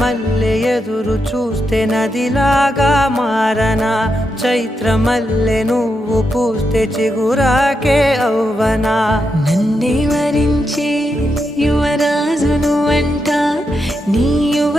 మల్లె ఎదురు చూస్తే నదిలాగా మారనా, చైత్రమల్లె నువ్వు పూస్తే చిగురాకే అవ్వనా. నన్నే వరించే యువరాజును అంట నీ యువ